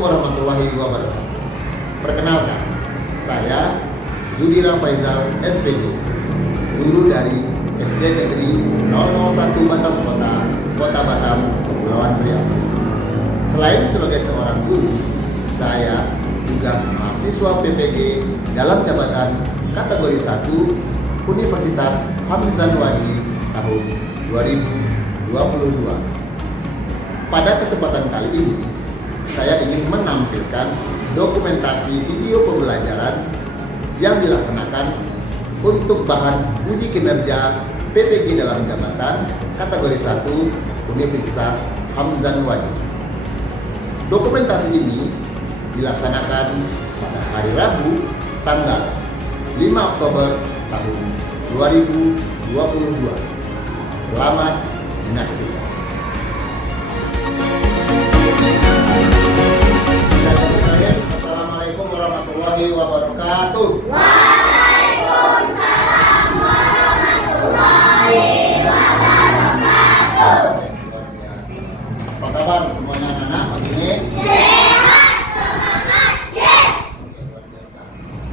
warahmatullahi wabarakatuh. Perkenalkan, saya Zudira Faizal SPD, guru dari SD Negeri 001 Batam Kota Batam, Kepulauan Riau. Selain sebagai seorang guru, saya juga mahasiswa PPG dalam jabatan kategori 1 Universitas Hamzan Wadi tahun 2022. Pada kesempatan kali ini, saya ingin menampilkan dokumentasi video pembelajaran yang dilaksanakan untuk bahan uji kinerja PPG dalam jabatan kategori 1 Universitas Hamzan Wadi. Dokumentasi ini dilaksanakan pada hari Rabu tanggal 5 Oktober tahun 2022. Selamat menyaksikan. Assalamualaikum warahmatullahi wabarakatuh. Waalaikumsalam warahmatullahi wabarakatuh. Apa kabar semuanya anak-anak pagi ini? Sehat, semangat, yes.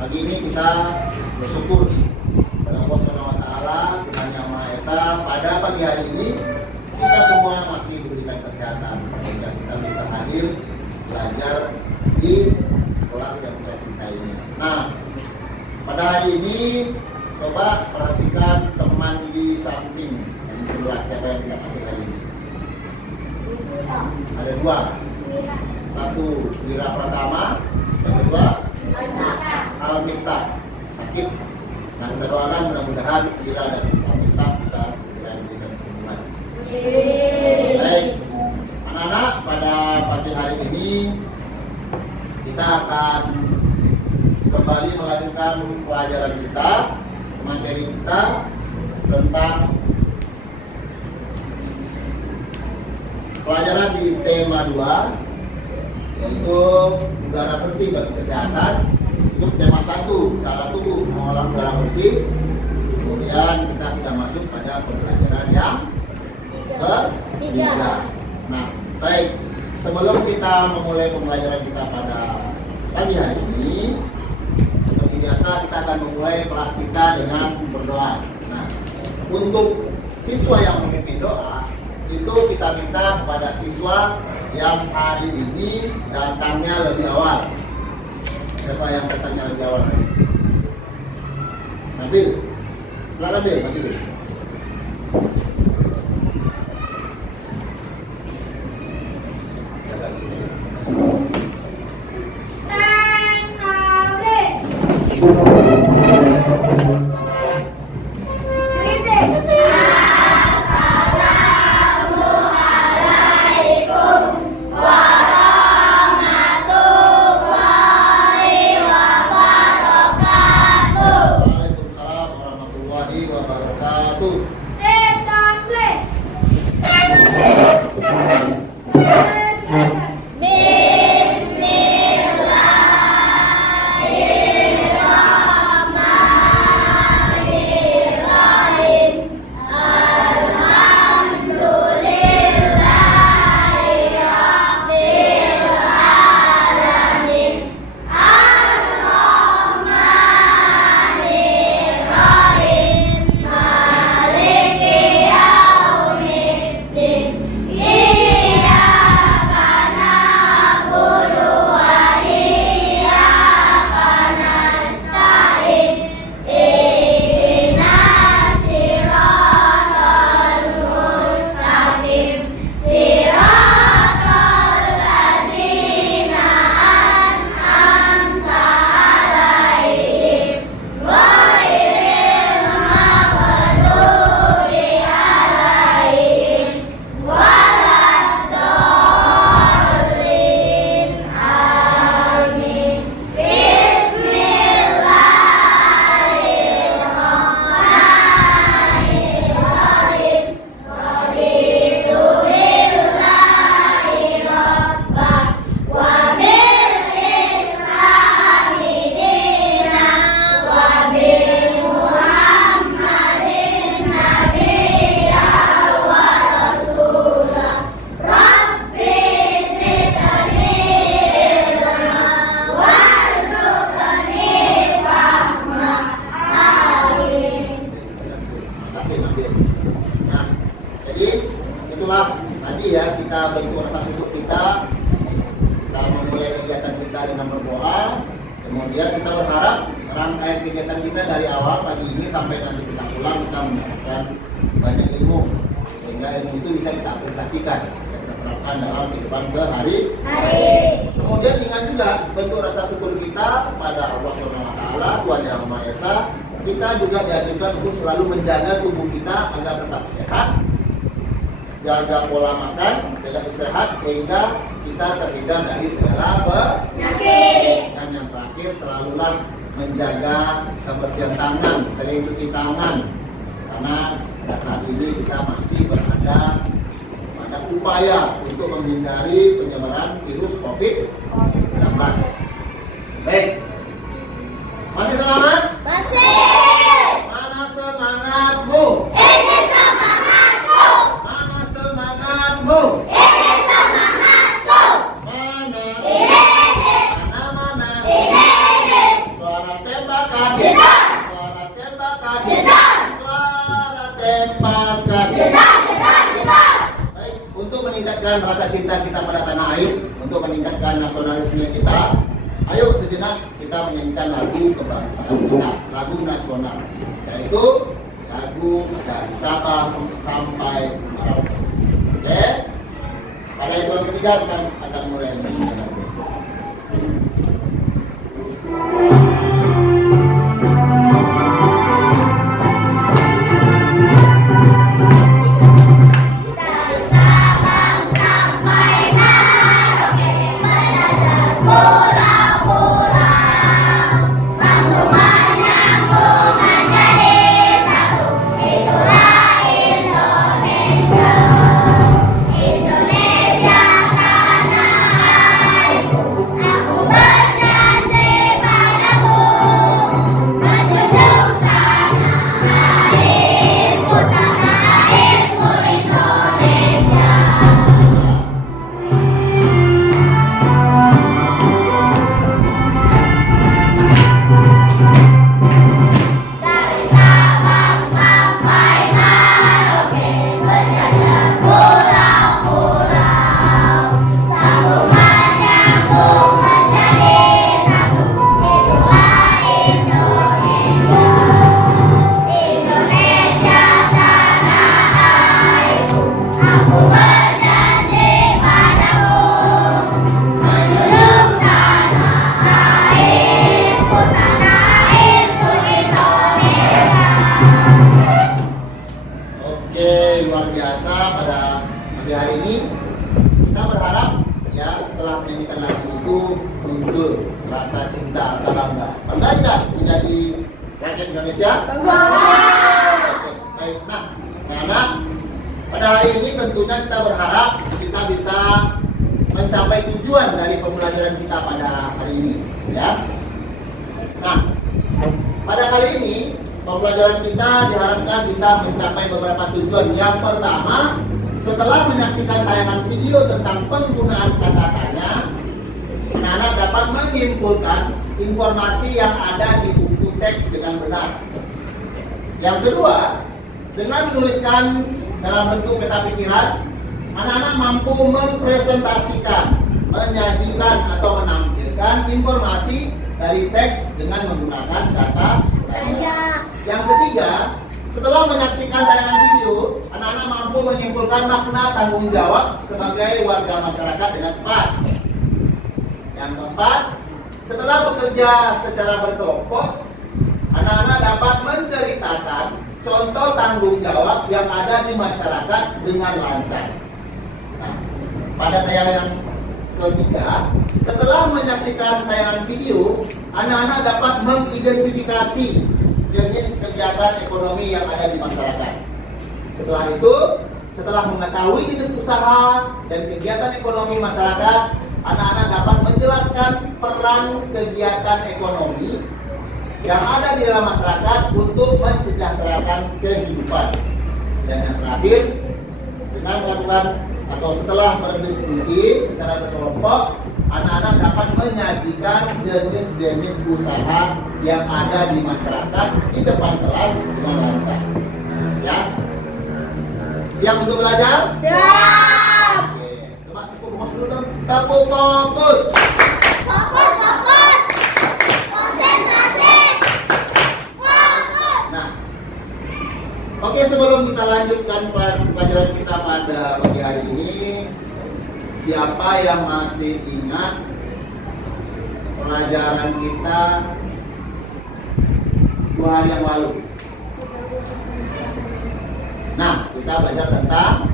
Pagi ini kita bersyukur kepada Allah Subhanahu wa taala, Tuhan Yang Maha Esa, pada pagi hari ini kita semua masih diberikan kesehatan sehingga kita bisa hadir belajar di kelas yang kita cintai ini. Nah, pada hari ini coba perhatikan teman di samping yang di sebelah, siapa yang tidak masuk hari ini? Ada dua. Satu Wira Pratama, yang kedua Al-Miftah. Sakit. Nah, kita doakan mudah-mudahan Wira dan Al-Miftah bisa segera diberikan kesembuhan. Baik, anak-anak, pada pagi hari ini kita akan kembali melanjutkan pelajaran kita, materi kita tentang pelajaran di tema 2, yaitu udara bersih bagi kesehatan. Sub tema 1, cara tubuh mengolah udara bersih. Kemudian kita sudah masuk pada pelajaran yang ketiga. Nah, baik, sebelum kita memulai pembelajaran kita pada pagi hari ini, seperti biasa kita akan memulai kelas kita dengan berdoa. Nah, untuk siswa yang memimpin doa, itu kita minta kepada siswa yang hari ini datangnya lebih awal. Siapa yang datangnya lebih awal? Nabil, silakan Bil, maju Bil. kita bentuk rasa syukur kita memulai kegiatan kita dengan berdoa. Kemudian kita berharap rangkaian kegiatan kita dari awal pagi ini sampai nanti kita pulang kita mendapatkan banyak ilmu, sehingga ilmu itu bisa kita aplikasikan, bisa kita terapkan dalam kehidupan sehari-hari. Kemudian ingat juga bentuk rasa syukur kita pada Allah SWT, Tuhan Yang Maha Esa. Kita juga dianjurkan untuk selalu menjaga tubuh kita agar tetap sehat, jaga pola makan, jaga istirahat, sehingga kita terhindar dari segala penyakit. Dan yang terakhir, selalulah menjaga kebersihan tangan, sering cuci tangan, karena pada saat ini kita masih berada pada upaya untuk menghindari penyebaran virus COVID-19. Baik, masih semangat? Masih. Mana semangatmu? Ini semangatku. Mana semangatmu? Ini semangatku. Mana? Ini. Mana? Ini. Suara tembakan. Jedar. Suara tembakan. Jedar. Suara tembakan. Jedar, jedar, jedar. Baik, untuk meningkatkan rasa cinta kita pada tanah air, untuk meningkatkan nasionalisme kita, ayo sejenak kita menyanyikan lagu kebangsaan kita, lagu nasional, yaitu lagu dari Sabang sampai Merauke. Oke? Pada hitungan ketiga kita akan mulai menyanyikan lagu. Dari Sabang sampai Merauke, mendadak pulau-pulau, sambungan nyambung menjadi satu. Itulah Indonesia, Indonesia tanah airku. Aku berjanji padamu, menjunjung tanah airku, Indonesia. Dari Sabang sampai Merauke, berjajar pulau-pulau, sambungan nyambung menjadi satu. Itulah Indonesia, Indonesia tanah airku. Aku berjanji padamu, menjunjung tanah airku, Indonesia. Oke, luar biasa pada pagi hari ini. Kita berharap ya setelah menyanyikan lagu itu muncul rasa cinta, rasa bangga. Bangga tidak menjadi rakyat Indonesia? Bangga. Oke, baik. Nah, anak-anak, pada hari ini tentunya kita berharap kita bisa mencapai tujuan dari pembelajaran kita pada hari ini, ya. Nah, pada kali ini pembelajaran kita diharapkan bisa mencapai beberapa tujuan. Yang pertama, setelah menyaksikan tayangan video tentang penggunaan kata tanya, anak-anak dapat menyimpulkan informasi yang ada di buku teks dengan benar. Yang kedua, dengan menuliskan dalam bentuk peta pikiran, anak-anak mampu mempresentasikan, menyajikan atau menampilkan informasi dari teks dengan menggunakan kata tanya. Yang ketiga, setelah menyaksikan tayangan video, anak-anak mampu menyimpulkan makna tanggung jawab sebagai warga masyarakat dengan tepat. Yang keempat, setelah bekerja secara berkelompok, anak-anak dapat menceritakan contoh tanggung jawab yang ada di masyarakat dengan lancar. Nah, pada tayangan ketiga, setelah menyaksikan tayangan video, anak-anak dapat mengidentifikasi jenis kegiatan ekonomi yang ada di masyarakat. Setelah itu, setelah mengetahui jenis usaha dan kegiatan ekonomi masyarakat, anak-anak dapat menjelaskan peran kegiatan ekonomi yang ada di dalam masyarakat untuk mensejahterakan kehidupan. Dan yang terakhir, dengan melakukan atau setelah berdiskusi secara berkelompok, anak-anak dapat menyajikan jenis-jenis usaha yang ada di masyarakat di depan kelas dengan lancar. Ya, siap untuk belajar? Siap. Oke. Tepuk fokus. Fokus, fokus. Konsentrasi. Fokus. Nah, oke, sebelum kita lanjutkan pelajaran kita pada pagi hari ini, siapa yang masih ingat pelajaran kita 2 hari yang lalu? Nah, kita belajar tentang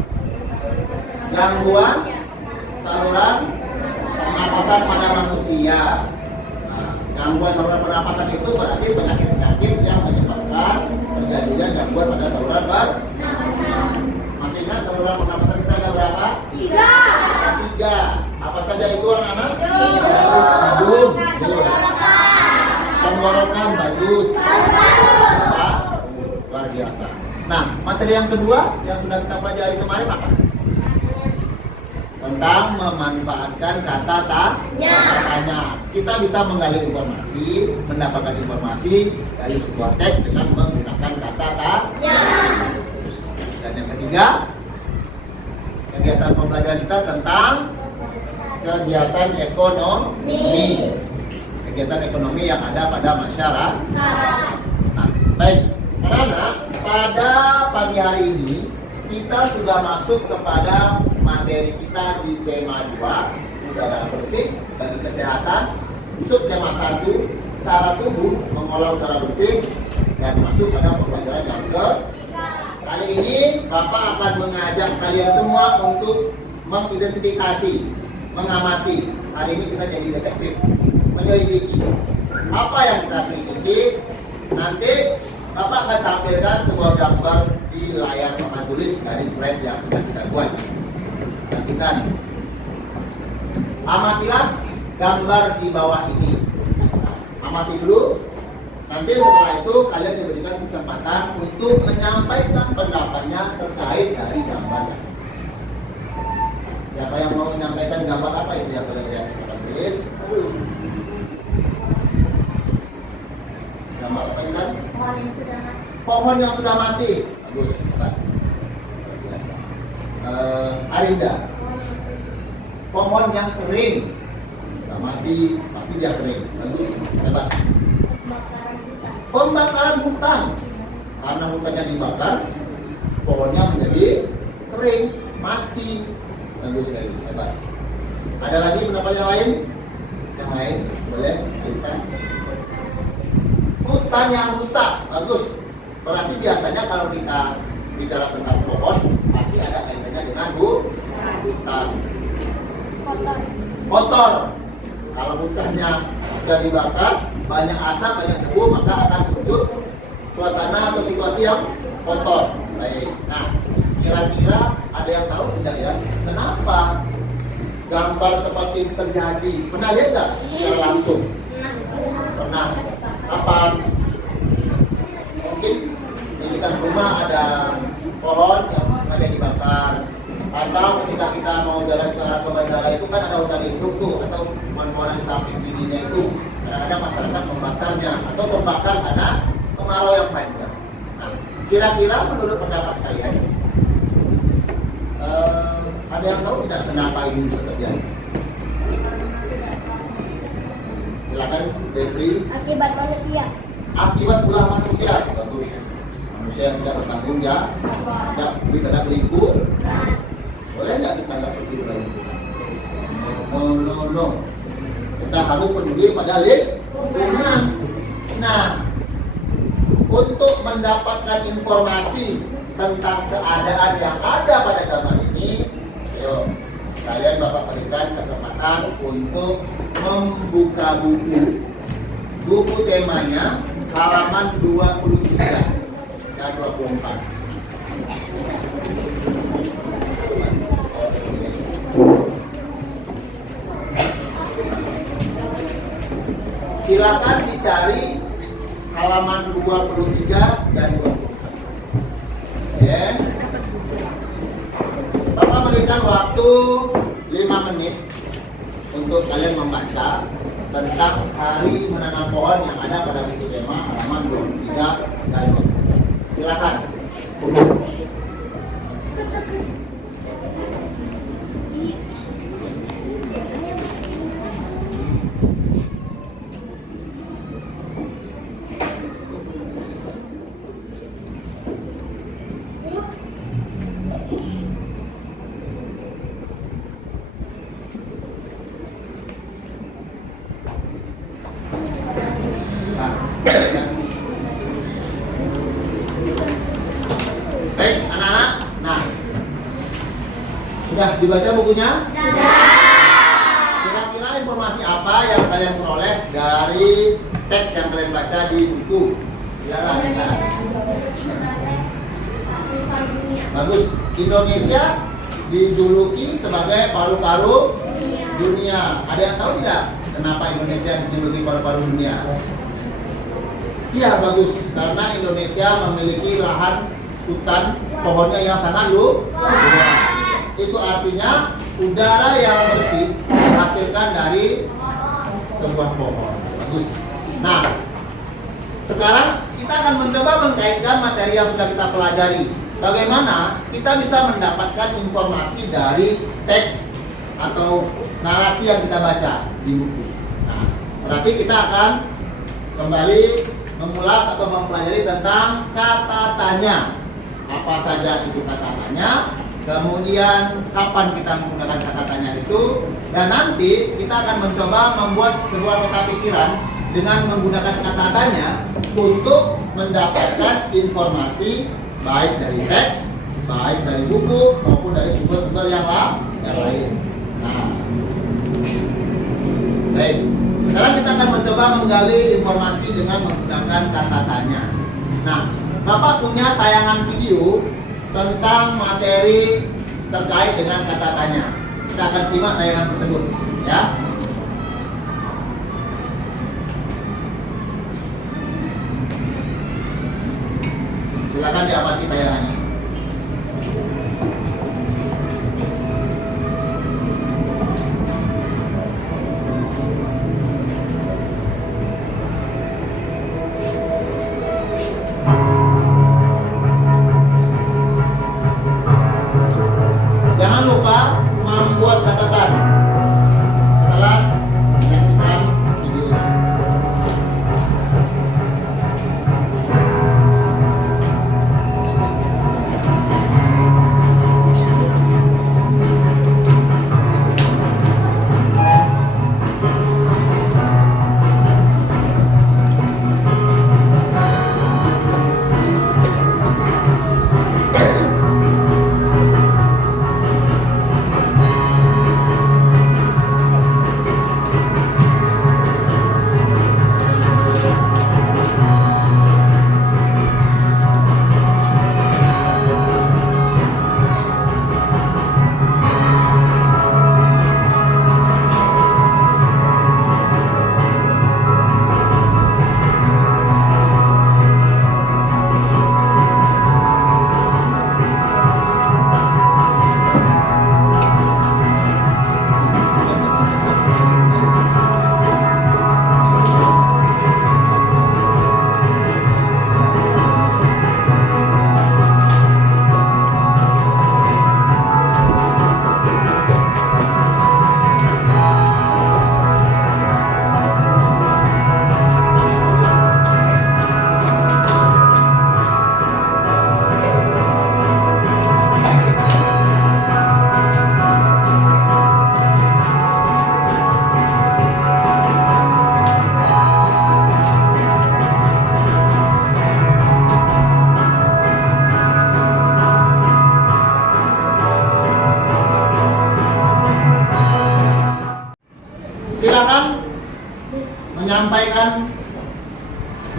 gangguan saluran pernapasan pada manusia. Nah, gangguan saluran pernapasan itu berarti penyakit-penyakit yang menyebabkan terjadinya gangguan pada saluran pernapasan. Masih ingat saluran pernapasan kita ada berapa? 3. Ada 3. Apa saja itu anak-anak? Hidung. Tenggorokan bagus. Pak, luar biasa. Nah, materi yang kedua yang sudah kita pelajari kemarin apa? Tentang memanfaatkan kata tanya. Kita bisa menggali informasi, mendapatkan informasi dari sebuah teks dengan menggunakan kata tanya. Dan yang ketiga, kegiatan pembelajaran kita tentang kegiatan ekonomi. Kegiatan ekonomi yang ada pada masyarakat. Nah, baik, anak-anak, pada pagi hari ini kita sudah masuk kepada materi kita di tema 2, udara bersih bagi kesehatan. Subtema 1, cara tubuh mengolah udara bersih, dan masuk pada pembelajaran yang kali ini Bapak akan mengajak kalian semua untuk mengidentifikasi, mengamati. Hari ini kita jadi detektif, menyelidiki apa yang kita selidiki. Nanti Bapak akan tampilkan sebuah gambar di layar papan tulis dari slide yang sudah kita buat. Nantikan, amatilah gambar di bawah ini. Amati dulu. Nanti setelah itu kalian diberikan kesempatan untuk menyampaikan pendapatnya terkait dari gambarnya. Siapa yang mau menyampaikan gambar apa itu yang kalian lihat di papan tulis? Gambar apa itu? Pohon yang sudah mati. Bagus, hebat. Biasa. Arinda. Pohon yang kering. Sudah mati, pasti dia kering. Bagus, hebat. Pembakaran hutan. Karena hutannya dibakar, pohonnya menjadi kering, mati. Bagus sekali, hebat. Ada lagi pendapat yang lain? Yang lain, boleh? Tuliskan. Hutan yang rusak, bagus. Berarti biasanya kalau kita bicara tentang pohon, pasti ada kaitannya dengan hutan. Kotor. Kalau hutannya sudah dibakar, banyak asap, banyak debu, maka akan muncul suasana atau situasi yang kotor. Baik. Nah, kira-kira ada yang tahu tidak ya? Kenapa gambar seperti ini terjadi? Pernah lihat nggak secara langsung? Pernah. Kapan? Mungkin di dekat rumah ada pohon yang sengaja dibakar, atau ketika kita mau jalan ke arah ke bandara itu kan ada hutan lindung tuh, atau pohon-pohonan di samping tingginya itu. Kadang-kadang masyarakat membakarnya atau terbakar karena kemarau yang panjang. Nah, kira-kira menurut pendapat kalian, ada yang tahu tidak kenapa ini bisa terjadi? Silakan, Devri. Akibat manusia. Akibat ulah manusia. Bagus. Manusia yang tidak bertanggung jawab, tidak meliput. Boleh nggak kita nggak pergi berliput? No. Kita harus peduli pada lingkungan. Nah, untuk mendapatkan informasi tentang keadaan yang ada pada gambar ini, ayo kalian Bapak berikan kesempatan untuk membuka buku. Buku temanya halaman 23 dan 24. Silakan dicari halaman 23 dan 24. Ya. Bapak berikan waktu 5 menit untuk kalian membaca tentang hari menanam pohon yang ada pada buku tema halaman 23 dan 24. Silakan. dibaca bukunya? Kira-kira informasi apa yang kalian peroleh dari teks yang kalian baca di buku? Silakan. Bagus. Indonesia dijuluki sebagai paru-paru dunia. Ada yang tahu tidak kenapa Indonesia dijuluki paru-paru dunia? Iya, bagus. Karena Indonesia memiliki lahan hutan pohonnya yang sangat luas. Itu artinya udara yang bersih dihasilkan dari sebuah pohon. Bagus. Nah, sekarang kita akan mencoba mengkaitkan materi yang sudah kita pelajari. Bagaimana kita bisa mendapatkan informasi dari teks atau narasi yang kita baca di buku. Nah, berarti kita akan kembali mengulas atau mempelajari tentang kata tanya. Apa saja itu kata tanya, kemudian kapan kita menggunakan kata tanya itu, dan nanti kita akan mencoba membuat sebuah peta pikiran dengan menggunakan kata tanya untuk mendapatkan informasi baik dari teks, baik dari buku maupun dari sumber-sumber yang lain. Nah, baik. Sekarang kita akan mencoba menggali informasi dengan menggunakan kata tanya. Nah, Bapak punya tayangan video tentang materi terkait dengan kata tanya. Kita akan simak tayangan tersebut, ya. Silakan diamati tayangannya. Jangan lupa membuat catatan setelah menyaksikan video ini. Silakan menyampaikan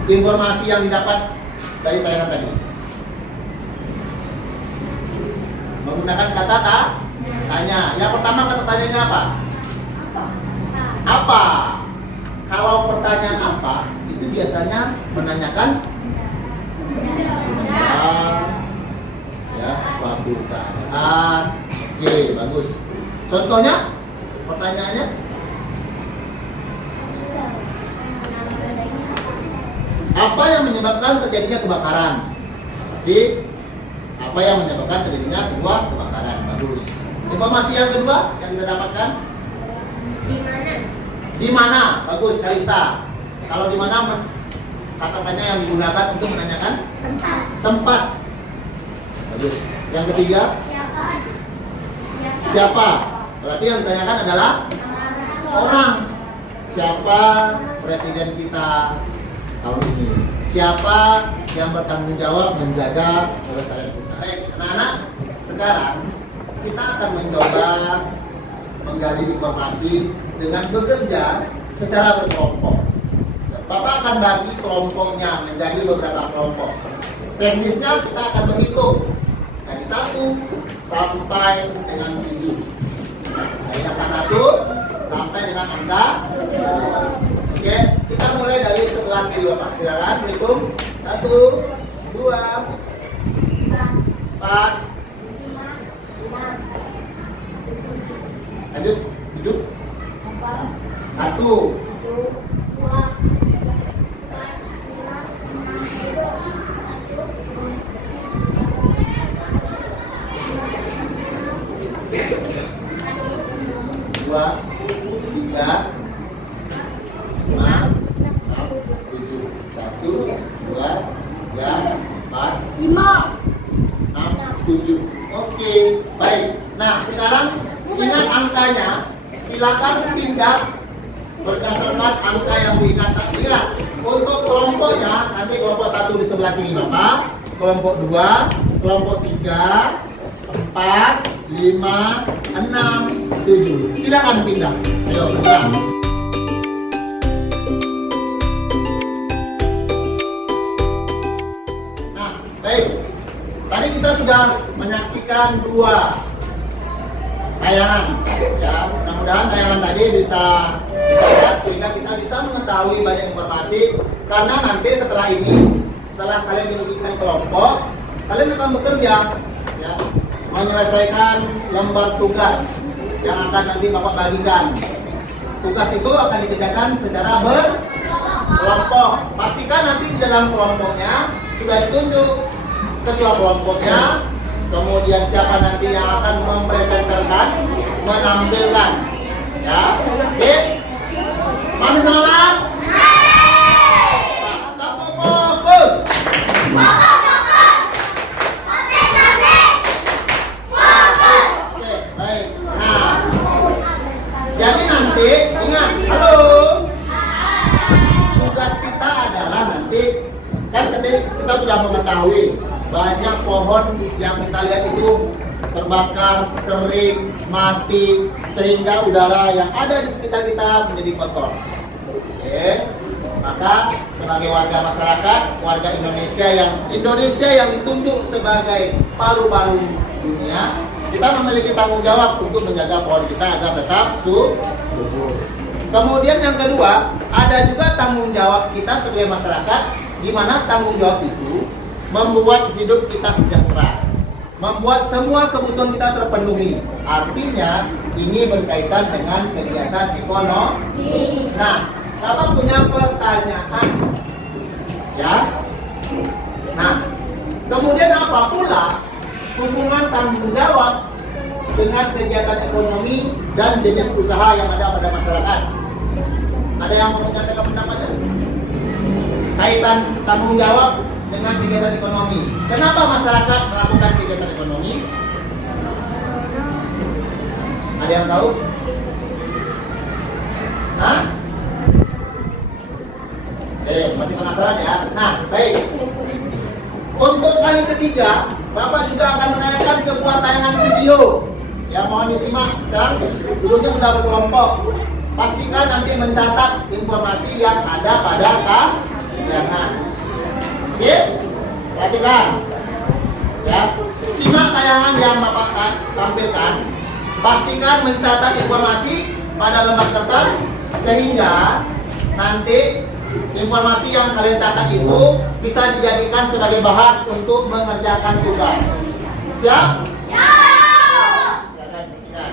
informasi yang didapat dari tayangan tadi. Menggunakan kata tanya. Yang pertama kata tanyanya apa? Apa? Kalau pertanyaan apa, itu biasanya menanyakan ya, suatu keadaan. Oke, bagus. Contohnya, pertanyaannya? Apa yang menyebabkan terjadinya kebakaran? Jadi, apa yang menyebabkan terjadinya sebuah kebakaran? Bagus. Informasi yang kedua yang kita dapatkan? Di mana? Di mana? Bagus, Kalista. Kalau di mana kata tanya yang digunakan untuk menanyakan? Tempat. Tempat. Bagus. Yang ketiga? Siapa? Siapa? Berarti yang ditanyakan adalah orang. Siapa presiden kita tahun ini? Siapa yang bertanggung jawab menjaga kelestarian kita? Baik, anak-anak, sekarang kita akan mencoba menggali informasi dengan bekerja secara berkelompok. Bapak akan bagi kelompoknya menjadi beberapa kelompok. Teknisnya kita akan berhitung dari 1 sampai dengan 7. Dari angka 1 sampai dengan angka 7. Oke, kita mulai dari sebelah kiri Bapak. Silakan berhitung. 1, 2, 4. Lanjut, duduk. 1, 2, 3, 4, 5, 6, 7. 1, 2, 3, 4, 5, 6, 7. Oke, baik. Nah, sekarang ingat angkanya. Silakan pindah berdasarkan angka yang diingat. Ingat, untuk kelompoknya nanti kelompok 1 di sebelah kiri Bapak, kelompok 2, kelompok 3, 4, 5, 6, 7. Silakan pindah. Ayo, bergerak. Nah, baik. Tadi kita sudah menyaksikan 2 tayangan. Ya, mudah-mudahan tayangan tadi bisa dilihat sehingga kita bisa mengetahui banyak informasi. Karena nanti setelah ini, setelah kalian dibagikan kelompok, kalian akan bekerja, ya, menyelesaikan lembar tugas yang akan nanti Bapak bagikan. Tugas itu akan dikerjakan secara berkelompok. Pastikan nanti di dalam kelompoknya sudah ditunjuk ketua kelompoknya, kemudian siapa nanti yang akan mempresenterkan, menampilkan. Ya, oke? Masih semangat? Tetap fokus. Oke, baik. Nah, jadi nanti ingat, halo. Tugas kita adalah nanti kan tadi kita sudah mengetahui banyak pohon yang kita lihat itu terbakar, kering, mati, sehingga udara yang ada di sekitar kita menjadi kotor. Oke, maka sebagai warga masyarakat, warga Indonesia yang ditunjuk sebagai paru-paru dunia, kita memiliki tanggung jawab untuk menjaga pohon kita agar tetap subur. Kemudian yang kedua, ada juga tanggung jawab kita sebagai masyarakat, di mana tanggung jawab itu membuat hidup kita sejahtera, membuat semua kebutuhan kita terpenuhi. Artinya ini berkaitan dengan kegiatan ekonomi. Nah, Bapak punya pertanyaan, ya? Nah, kemudian apa pula hubungan tanggung jawab dengan kegiatan ekonomi dan jenis usaha yang ada pada masyarakat? Ada yang mau menyampaikan pendapatnya? Kaitan tanggung jawab dengan kegiatan ekonomi. Kenapa masyarakat melakukan kegiatan ekonomi? Ada yang tahu? Hah? Masih penasaran ya? Nah, baik. Untuk kali ketiga, Bapak juga akan menayangkan sebuah tayangan video. Ya, mohon disimak. Sekarang dulunya sudah berkelompok. Pastikan nanti mencatat informasi yang ada pada tayangan. Oke, perhatikan. Ya, simak tayangan yang Bapak tampilkan. Pastikan mencatat informasi pada lembar kertas sehingga nanti informasi yang kalian catat itu bisa dijadikan sebagai bahan untuk mengerjakan tugas. Siap? Siap. Silakan saksikan.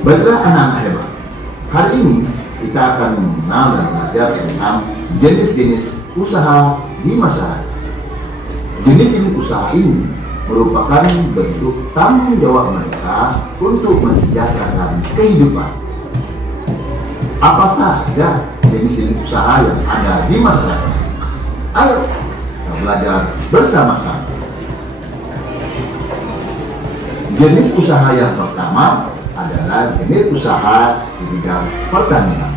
Baiklah anak-anak hebat. Hari ini kita akan mengenal dan belajar tentang jenis-jenis usaha di masyarakat. Jenis-jenis usaha ini merupakan bentuk tanggung jawab mereka untuk mensejahterakan kehidupan. Apa saja jenis-jenis usaha yang ada di masyarakat? Ayo kita belajar bersama-sama. Jenis usaha yang pertama adalah jenis usaha di bidang pertanian.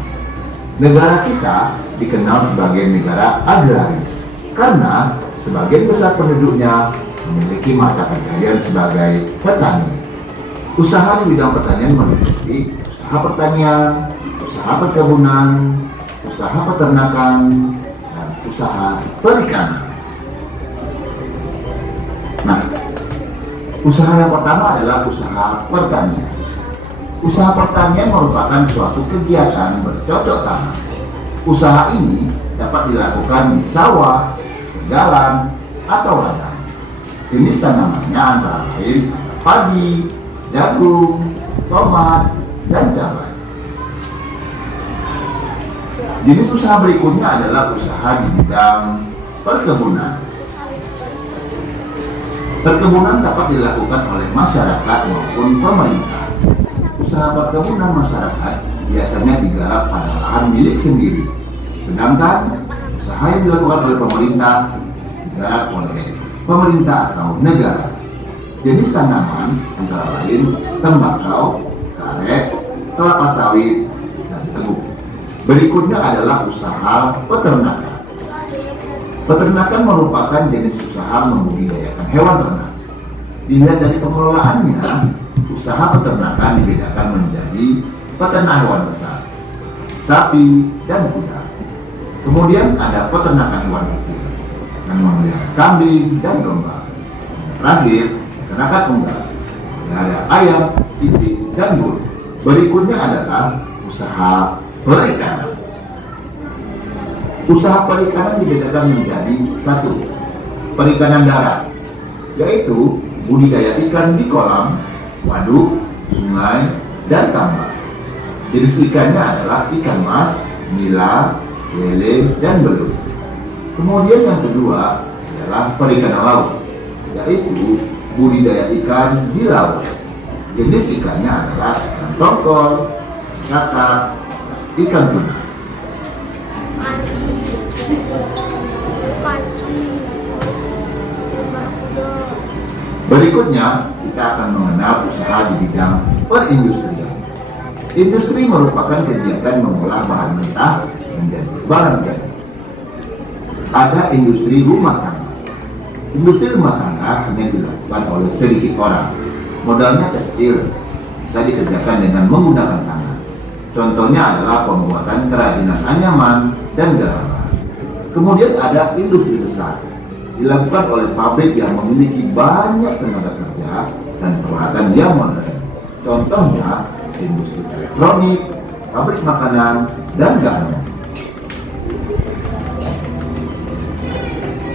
Negara kita dikenal sebagai negara agraris karena sebagian besar penduduknya memiliki mata pencaharian sebagai petani. Usaha di bidang pertanian meliputi usaha pertanian, usaha perkebunan, usaha peternakan, dan usaha perikanan. Nah, usaha yang pertama adalah usaha pertanian. Usaha pertanian merupakan suatu kegiatan bercocok tanam. Usaha ini dapat dilakukan di sawah, tegalan, atau ladang. Jenis tanamannya antara lain padi, jagung, tomat, dan cabai. Jenis usaha berikutnya adalah usaha di bidang perkebunan. Perkebunan dapat dilakukan oleh masyarakat maupun pemerintah. Usaha perkebunan masyarakat biasanya digarap pada lahan milik sendiri, sedangkan usaha yang dilakukan oleh pemerintah digarap oleh pemerintah atau negara. Jenis tanaman antara lain tembakau, karet, kelapa sawit, dan tebu. Berikutnya adalah usaha peternakan. Peternakan merupakan jenis usaha membudidayakan hewan ternak. Dilihat dari pengelolaannya, usaha peternakan dibedakan menjadi peternak hewan besar, sapi, dan kuda. Kemudian ada peternakan hewan kecil yang memelihara kambing dan domba. Terakhir, peternakan unggas, yang ada ayam, itik, dan burung. Berikutnya adalah usaha perikanan. Usaha perikanan dibedakan menjadi satu, perikanan darat, yaitu budidaya ikan di kolam, waduk, sungai, dan tambak. Jenis ikannya adalah ikan mas, nila, lele, dan belut. Kemudian yang kedua adalah perikanan laut, yaitu budidaya ikan di laut. Jenis ikannya adalah ikan tongkol, kakap, ikan tuna. Berikutnya, kita akan mengenal usaha di bidang perindustrian. Industri merupakan kegiatan mengolah bahan mentah menjadi barang jadi. Ada industri rumah tangga. Industri rumah tangga hanya dilakukan oleh sedikit orang. Modalnya kecil, bisa dikerjakan dengan menggunakan tangan. Contohnya adalah pembuatan kerajinan anyaman dan garaman. Kemudian ada industri besar, dilakukan oleh pabrik yang memiliki banyak tenaga kerja dan peralatan yang modern. Contohnya industri elektronik, pabrik makanan, dan garmen.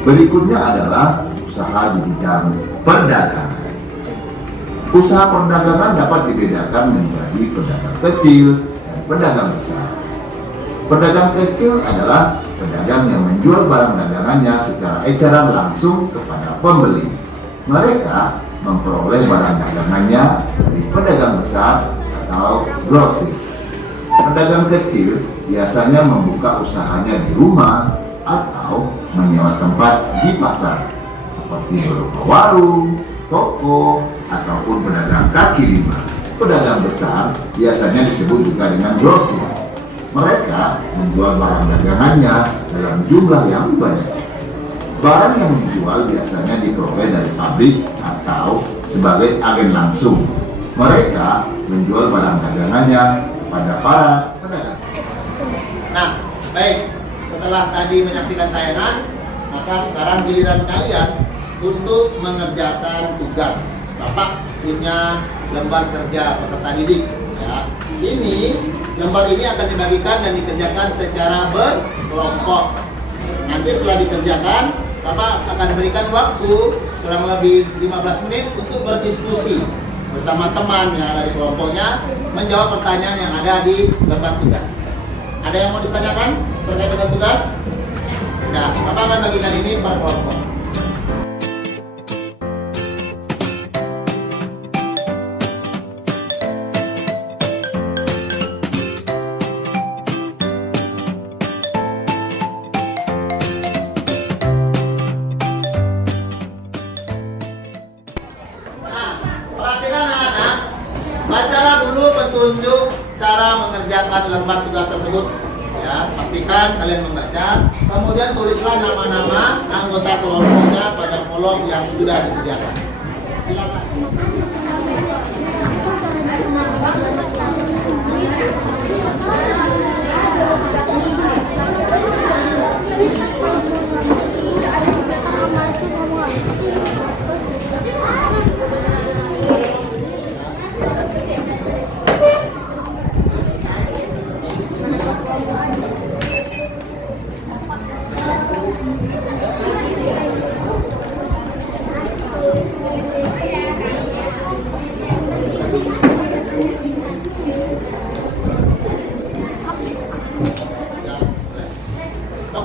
Berikutnya adalah usaha di bidang perdagangan. Usaha perdagangan dapat dibedakan menjadi pedagang kecil dan pedagang besar. Pedagang kecil adalah pedagang yang menjual barang dagangannya secara eceran langsung kepada pembeli. Mereka memperoleh barang dagangannya dari pedagang besar atau grosir. Pedagang kecil biasanya membuka usahanya di rumah atau menyewa tempat di pasar, seperti berupa warung, toko, ataupun pedagang kaki lima. Pedagang besar biasanya disebut juga dengan grosir. Mereka menjual barang dagangannya dalam jumlah yang banyak. Barang yang dijual biasanya diperoleh dari pabrik atau sebagai agen langsung. Mereka menjual barang dagangannya pada para pedagang. Nah, baik. Setelah tadi menyaksikan tayangan, maka sekarang giliran kalian untuk mengerjakan tugas. Bapak punya lembar kerja peserta didik. Ya. Ini lembar ini akan dibagikan dan dikerjakan secara berkelompok. Nanti setelah dikerjakan, Bapak akan berikan waktu kurang lebih 15 menit untuk berdiskusi bersama teman yang ada di kelompoknya, menjawab pertanyaan yang ada di lembar tugas. Ada yang mau ditanyakan terkait dengan tugas? Nah, Bapak akan bagikan ini per kelompok. Bacalah dulu petunjuk cara mengerjakan lembar tugas tersebut. Ya, pastikan kalian membaca. Kemudian tulislah nama-nama anggota kelompoknya pada kolom yang sudah disediakan. Silakan.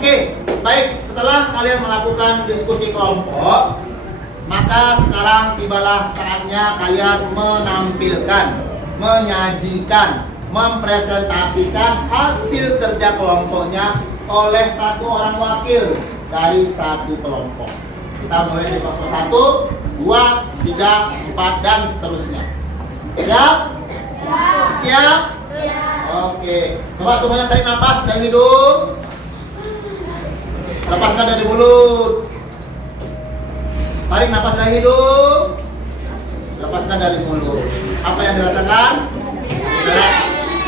Oke, baik. Setelah kalian melakukan diskusi kelompok, maka sekarang tibalah saatnya kalian menampilkan, menyajikan, mempresentasikan hasil kerja kelompoknya oleh satu orang wakil dari satu kelompok. Kita mulai dari kelompok 1, 2, 3, 4, dan seterusnya. Siap? Siap? Oke. Coba semuanya tarik nafas dari hidung. Lepaskan dari mulut. Tarik nafas dari hidung. Lepaskan dari mulut. Apa yang dirasakan?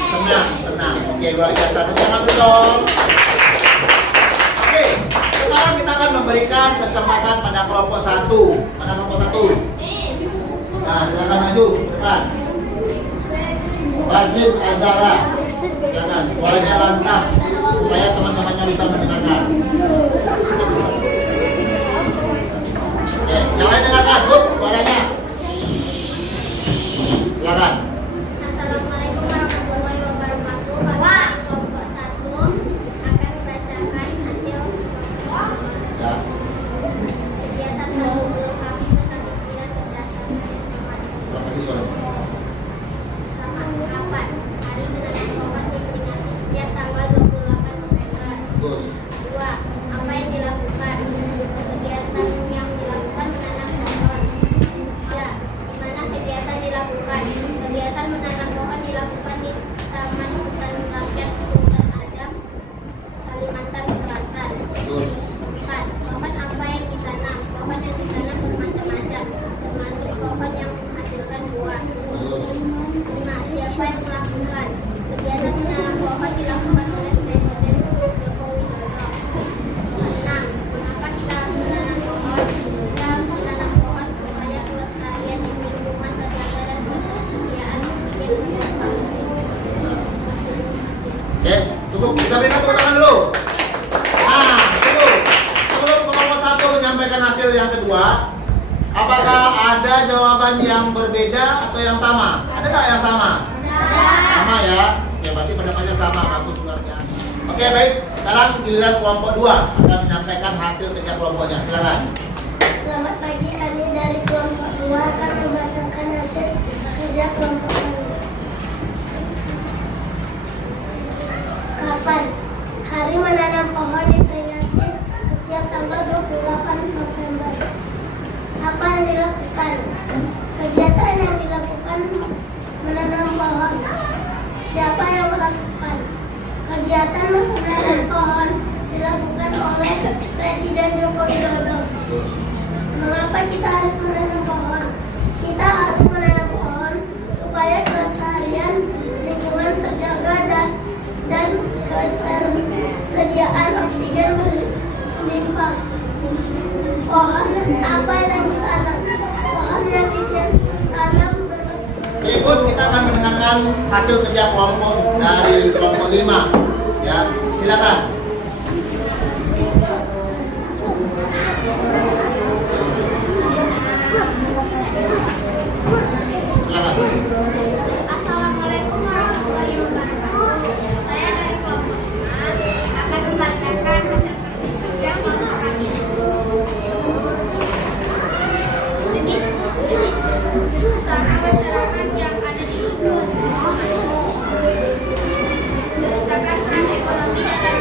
Tenang, tenang. Oke, luar biasa. Tepuk tangan dulu dong. Oke, sekarang kita akan memberikan kesempatan pada kelompok 1. Pada kelompok 1. Nah, silakan maju, depan. Baslim Azara. Silakan, suaranya lantang supaya teman-temannya bisa mendengarkan. Oke, yang lain dengarkan, suaranya. Silakan. Assalamualaikum warahmatullahi wabarakatuh. Pada kelompok 1 akan membacakan hasil Ya. kegiatan satu kami tentang pikiran berdasarkan informasi. Terus lagi suaranya. Sama kapan hari menandakan diperingati setiap tanggal 28 November. Terus. 2. Apa yang dilakukan? Kegiatan yang dilakukan menanam pohon. 3. Di mana kegiatan dilakukan? Kegiatan menanam pohon dilakukan di Taman Hutan Rakyat Sultan Ajam, Kalimantan Selatan. Terus. 4. Pohon apa yang ditanam? Pohon yang ditanam bermacam-macam, termasuk pohon yang menghasilkan buah. Terus. 5. Siapa yang melakukan? Kegiatan menanam pohon dilakukan oleh Presiden Joko Widodo. 6. Mengapa kita harus menanam pohon? Kita harus menanam pohon supaya kelestarian lingkungan terjaga dan ketersediaan oksigen berkembang. Oke, cukup. Kita berikan tepuk tangan dulu. Nah, tunggu. Sebelum kelompok 1 menyampaikan hasil yang kedua, apakah ada jawaban yang berbeda atau yang sama? Ada nggak yang sama? Sama ya. Oke, berarti pendapatnya sama. Bagus, luar biasa. Oke, baik. Sekarang giliran kelompok 2 akan menyampaikan hasil kerja kelompoknya. Silakan. Selamat pagi, kami dari kelompok 2 akan membacakan hasil kerja kelompok kami. Kapan? Hari menanam pohon diperingati setiap tanggal 28 November. Apa yang dilakukan? Kegiatan yang dilakukan menanam pohon. Siapa yang melakukan? Kegiatan menanam pohon dilakukan oleh Presiden Joko Widodo. Mengapa kita harus menanam pohon? Kita harus menanam pohon supaya kelestarian lingkungan terjaga dan ketersediaan oksigen berlimpah. Pohon apa yang ditanam? Pohon yang ditanam Berikut kita akan mendengarkan hasil kerja kelompok dari kelompok 5. Ya, silakan. Silakan. Assalamualaikum warahmatullahi wabarakatuh. Saya dari kelompok 5 akan membacakan hasil kerja kelompok kami. Usaha masyarakat yang ada di lingkungan. Kerusakan peran ekonomi dan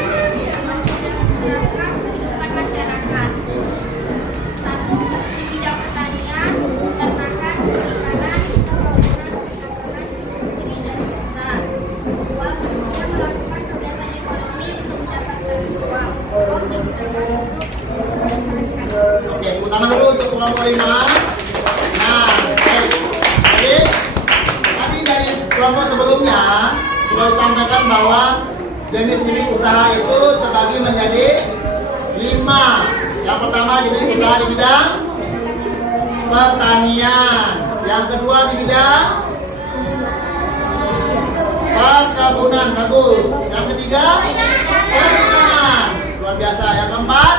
bahwa jenis unit usaha itu terbagi menjadi 5. Yang pertama jenis usaha di bidang pertanian. Yang kedua di bidang perkebunan, bagus. Yang ketiga perikanan, luar biasa. Yang keempat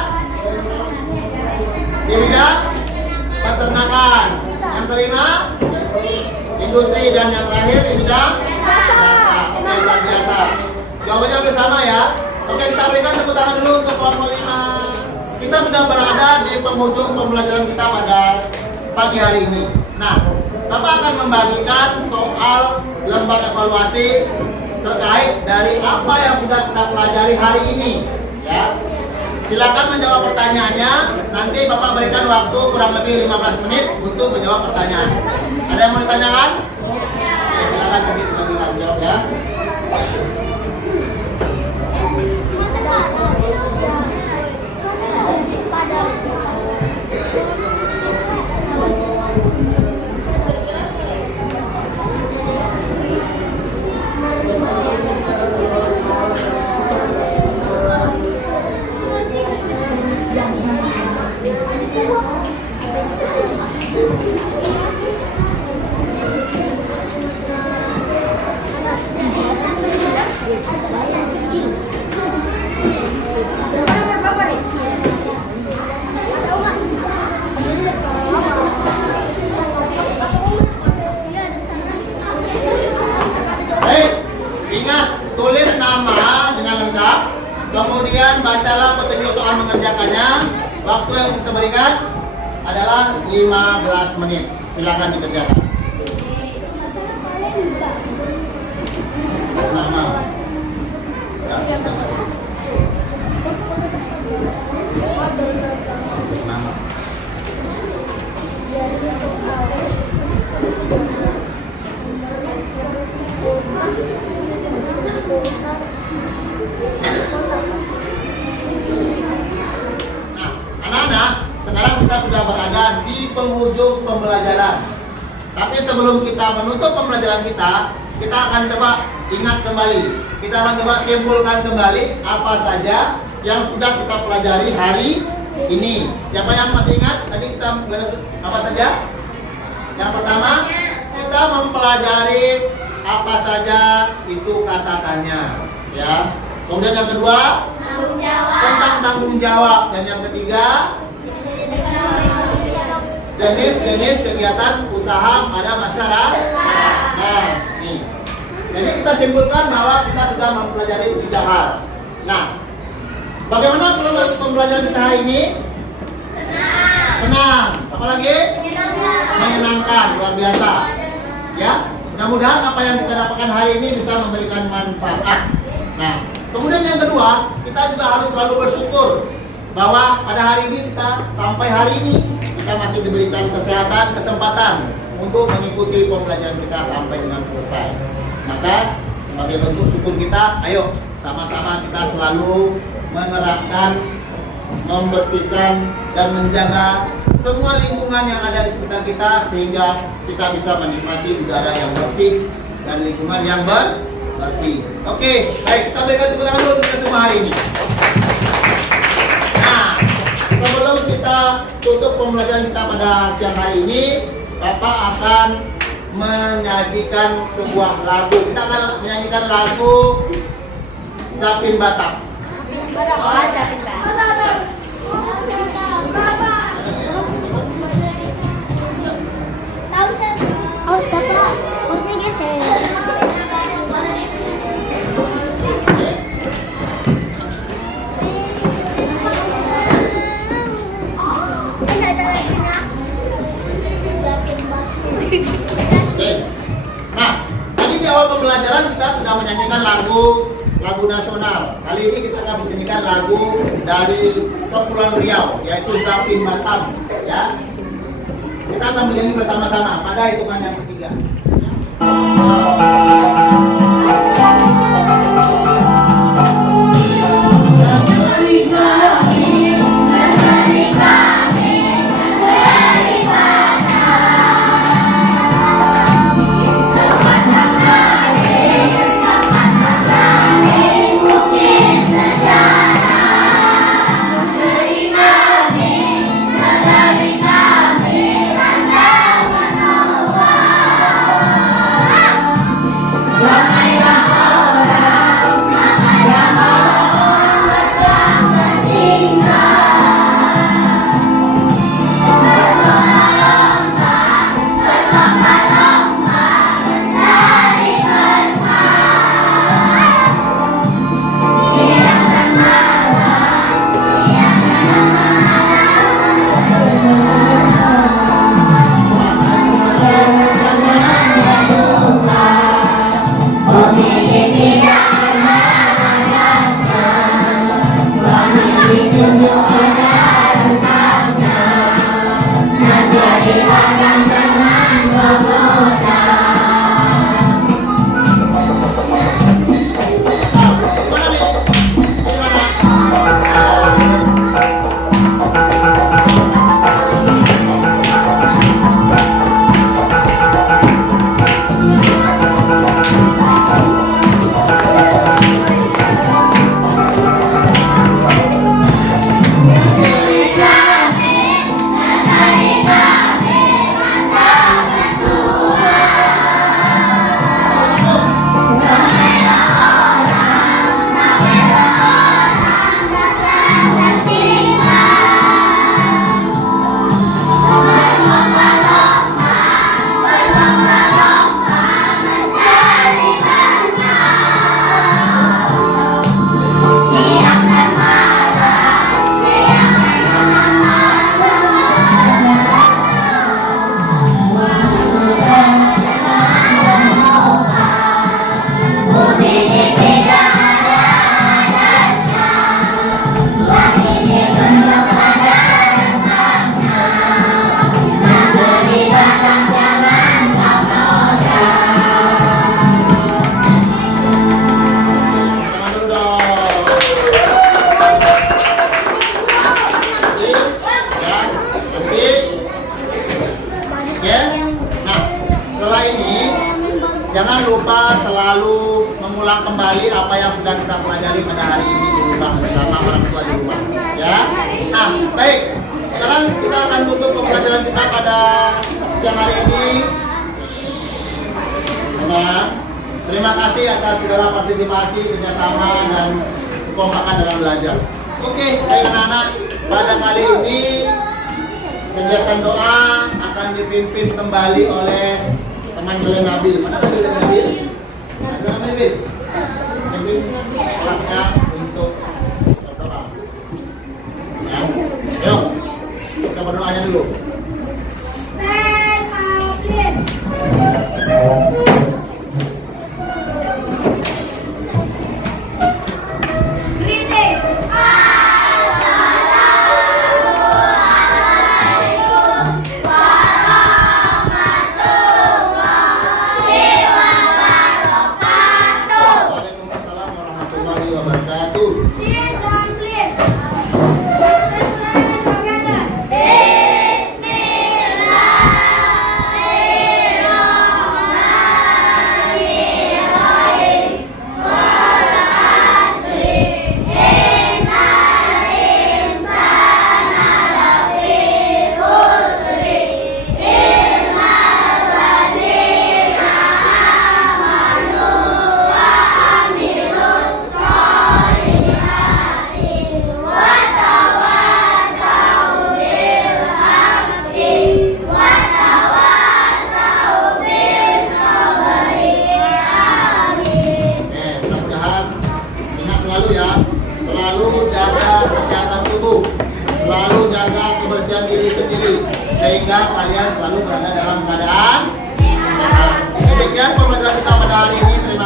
di bidang peternakan. Yang kelima industri, dan yang terakhir di bidang jasa. Oke, luar biasa. Jawabannya bersama ya. Oke, kita berikan tepuk tangan dulu untuk kelompok 5. Kita sudah berada di penghujung pembelajaran kita pada pagi hari ini. Nah, Bapak akan membagikan soal lembar evaluasi terkait dari apa yang sudah kita pelajari hari ini. Ya, silakan menjawab pertanyaannya. Nanti Bapak berikan waktu kurang lebih 15 menit untuk menjawab pertanyaan. Ada yang mau ditanyakan? Oke, silakan nanti bagikan jawab ya. Kemudian bacalah petunjuk soal mengerjakannya. Waktu yang kita berikan adalah 15 menit. Silakan dikerjakan. Nama. Nama. Nah, anak-anak, sekarang kita sudah berada di penghujung pembelajaran. Tapi sebelum kita menutup pembelajaran kita akan coba ingat kembali. Kita akan coba simpulkan kembali apa saja yang sudah kita pelajari hari ini. Siapa yang masih ingat? Tadi kita belajar apa saja? Yang pertama, kita mempelajari apa saja itu kata tanya, ya. Kemudian yang kedua, tentang tanggung jawab, dan yang ketiga, jenis-jenis kegiatan usaha pada masyarakat. Nah, nih. Jadi kita simpulkan bahwa kita sudah mempelajari 3 hal. Nah, bagaimana pembelajaran kita hari ini? Senang. Apalagi? Menyenangkan, luar biasa. Ya, mudah-mudahan apa yang kita dapatkan hari ini bisa memberikan manfaat. Nah, kemudian yang kedua, kita juga harus selalu bersyukur bahwa pada hari ini sampai hari ini kita masih diberikan kesehatan, kesempatan untuk mengikuti pembelajaran kita sampai dengan selesai. Maka sebagai bentuk syukur kita, ayo sama-sama kita selalu menerapkan, membersihkan, dan menjaga semua lingkungan yang ada di sekitar kita sehingga kita bisa menikmati udara yang bersih dan lingkungan yang bersih. Oke, baik, kita berikan tepuk tangan dulu kita semua hari ini. Nah, sebelum kita tutup pembelajaran kita pada siang hari ini, Bapak akan menyajikan sebuah lagu. Kita akan menyanyikan lagu Zapin Batak. Zapin Batak. Nah, tadi di awal pembelajaran kita sudah menyanyikan lagu nasional. Kali ini kita akan menyanyikan lagu dari Kepulauan Riau, yaitu Zapin Batam. Ya, kita akan menyanyi bersama-sama pada hitungan yang ketiga. Batak. jangan lupa selalu mengulang kembali apa yang sudah kita pelajari pada hari ini di rumah bersama orang tua di rumah. Ya. Nah, baik. Sekarang kita akan tutup pembelajaran kita pada siang hari ini. Nah, terima kasih atas segala partisipasi, kerjasama, dan kekompakan dalam belajar. Oke, baik anak-anak, pada kali ini kegiatan doa akan dipimpin kembali oleh teman kalian Nabil. Mana Nabil dan Nabil? Ada Nabil? Nabil kelasnya untuk berdoa. Ya, yuk kita berdoanya dulu. Waalaikumsalam warahmatullahi wabarakatuh. Sit down, please. Mudah-mudahan ingat selalu ya, selalu jaga kesehatan tubuh, selalu jaga kebersihan diri sendiri, sehingga kalian selalu berada dalam keadaan sehat. Demikian pembelajaran kita pada hari ini. Terima